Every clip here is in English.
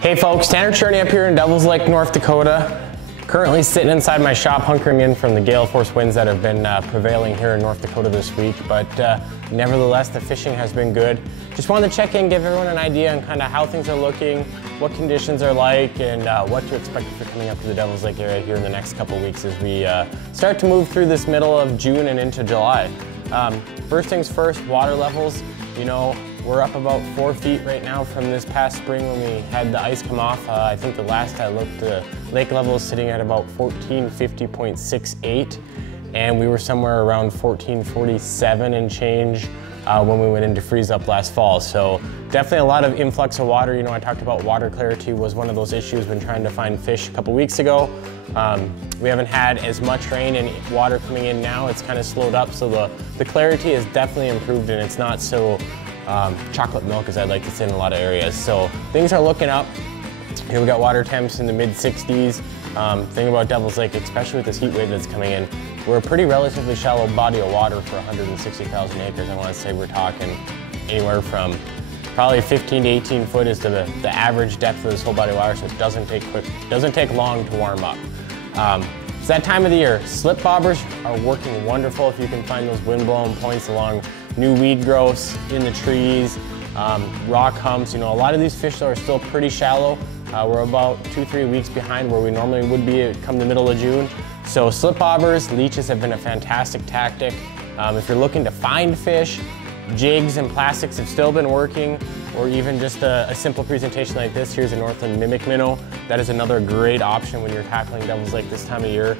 Hey folks, Tanner Cherney up here in Devils Lake, North Dakota. Currently sitting inside my shop, hunkering in from the gale force winds that have been prevailing here in North Dakota this week. But nevertheless, the fishing has been good. Just wanted to check in, give everyone an idea on kind of how things are looking, what conditions are like, and what to expect if you're coming up to the Devils Lake area here in the next couple weeks as we start to move through this middle of June and into July. First things first, water levels. You know, we're up about 4 feet right now from this past spring when we had the ice come off. I think the last I looked, the lake level is sitting at about 1450.68, and we were somewhere around 1447 and change when we went into freeze up last fall. So definitely a lot of influx of water. You know, I talked about water clarity was one of those issues when trying to find fish a couple weeks ago. We haven't had as much rain and water coming in now. It's kind of slowed up, so the clarity has definitely improved, and it's not so chocolate milk as I'd like to say in a lot of areas. So things are looking up. Here we got water temps in the mid 60s. Thing about Devils Lake, especially with this heat wave that's coming in, we're a pretty relatively shallow body of water for 160,000 acres. I want to say we're talking anywhere from probably 15 to 18 foot is to the average depth of this whole body of water, so it doesn't take long to warm up. It's that time of the year. Slip bobbers are working wonderful if you can find those wind-blown points along new weed growths in the trees, rock humps. You know, a lot of these fish are still pretty shallow. We're about 2-3 weeks behind where we normally would be come the middle of June. So slip bobbers, leeches have been a fantastic tactic. If you're looking to find fish, jigs and plastics have still been working, or even just a simple presentation like this. Here's a Northland mimic minnow. That is another great option when you're tackling Devils Lake this time of year.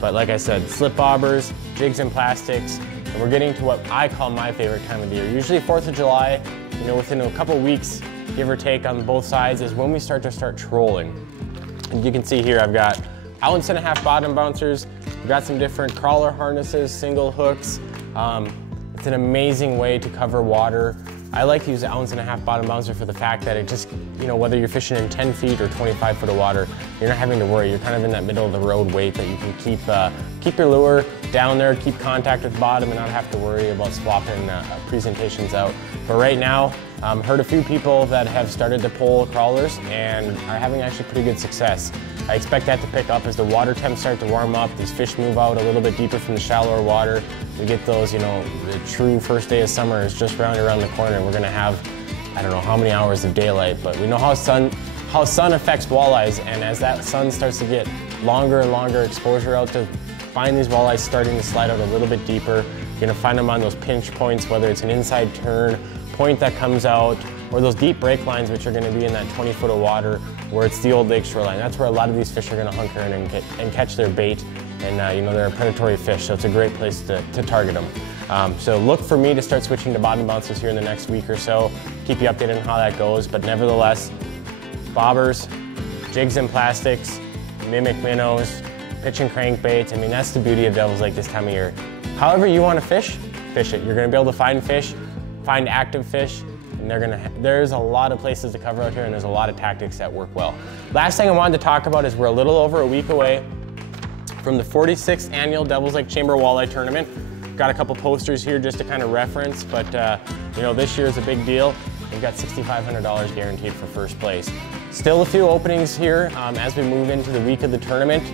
But like I said, slip bobbers, jigs and plastics, and we're getting to what I call my favorite time of the year. Usually 4th of July, you know, within a couple weeks, give or take on both sides, is when we start trolling. And you can see here I've got 1.5 ounce bottom bouncers. We've got some different crawler harnesses, single hooks. It's an amazing way to cover water. I like to use the 1.5 ounce bottom bouncer for the fact that it just, you know, whether you're fishing in 10 feet or 25 foot of water, you're not having to worry. You're kind of in that middle of the road weight that you can keep your lure down there, keep contact with bottom, and not have to worry about swapping presentations out. But right now, heard a few people that have started to pull crawlers and are having actually pretty good success. I expect that to pick up as the water temps start to warm up, these fish move out a little bit deeper from the shallower water. We get those, you know, the true first day of summer is just around the corner, and we're gonna have, I don't know how many hours of daylight, but we know how sun affects walleyes, and as that sun starts to get longer and longer exposure out to find these walleyes starting to slide out a little bit deeper. You're gonna find them on those pinch points, whether it's an inside turn, point that comes out, or those deep break lines, which are gonna be in that 20 foot of water where it's the old lake shoreline. That's where a lot of these fish are gonna hunker in and catch their bait. And you know, they're a predatory fish, so it's a great place to target them. So look for me to start switching to bottom bouncers here in the next week or so. Keep you updated on how that goes, but nevertheless, bobbers, jigs and plastics, mimic minnows, pitch and crankbaits. I mean, that's the beauty of Devils Lake this time of year. However you want to fish, fish it. You're gonna be able to find fish, find active fish, and there's a lot of places to cover out here, and there's a lot of tactics that work well. Last thing I wanted to talk about is we're a little over a week away from the 46th annual Devils Lake Chamber Walleye Tournament. Got a couple posters here just to kind of reference, but you know, this year is a big deal. We've got $6,500 guaranteed for first place. Still a few openings here as we move into the week of the tournament.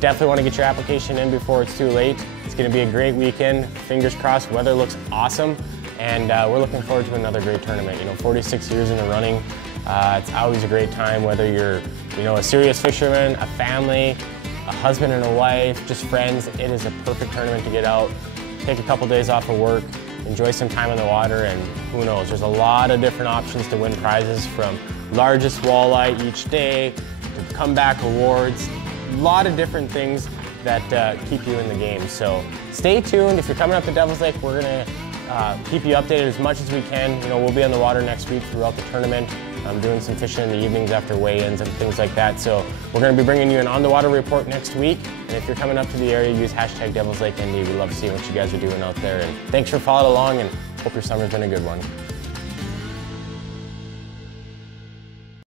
Definitely want to get your application in before it's too late. It's going to be a great weekend. Fingers crossed, weather looks awesome, and we're looking forward to another great tournament. You know, 46 years in the running. It's always a great time, whether you're, you know, a serious fisherman, a family, a husband and a wife, just friends. It is a perfect tournament to get out, take a couple days off of work, enjoy some time on the water, and who knows, there's a lot of different options to win prizes, from largest walleye each day to comeback awards, a lot of different things that keep you in the game. So stay tuned. If you're coming up to Devils Lake, we're gonna keep you updated as much as we can. You know, we'll be on the water next week throughout the tournament. I'm doing some fishing in the evenings after weigh-ins and things like that. So we're going to be bringing you an on-the-water report next week. And if you're coming up to the area, use hashtag DevilsLakeND. We love seeing what you guys are doing out there. And thanks for following along, and hope your summer's been a good one.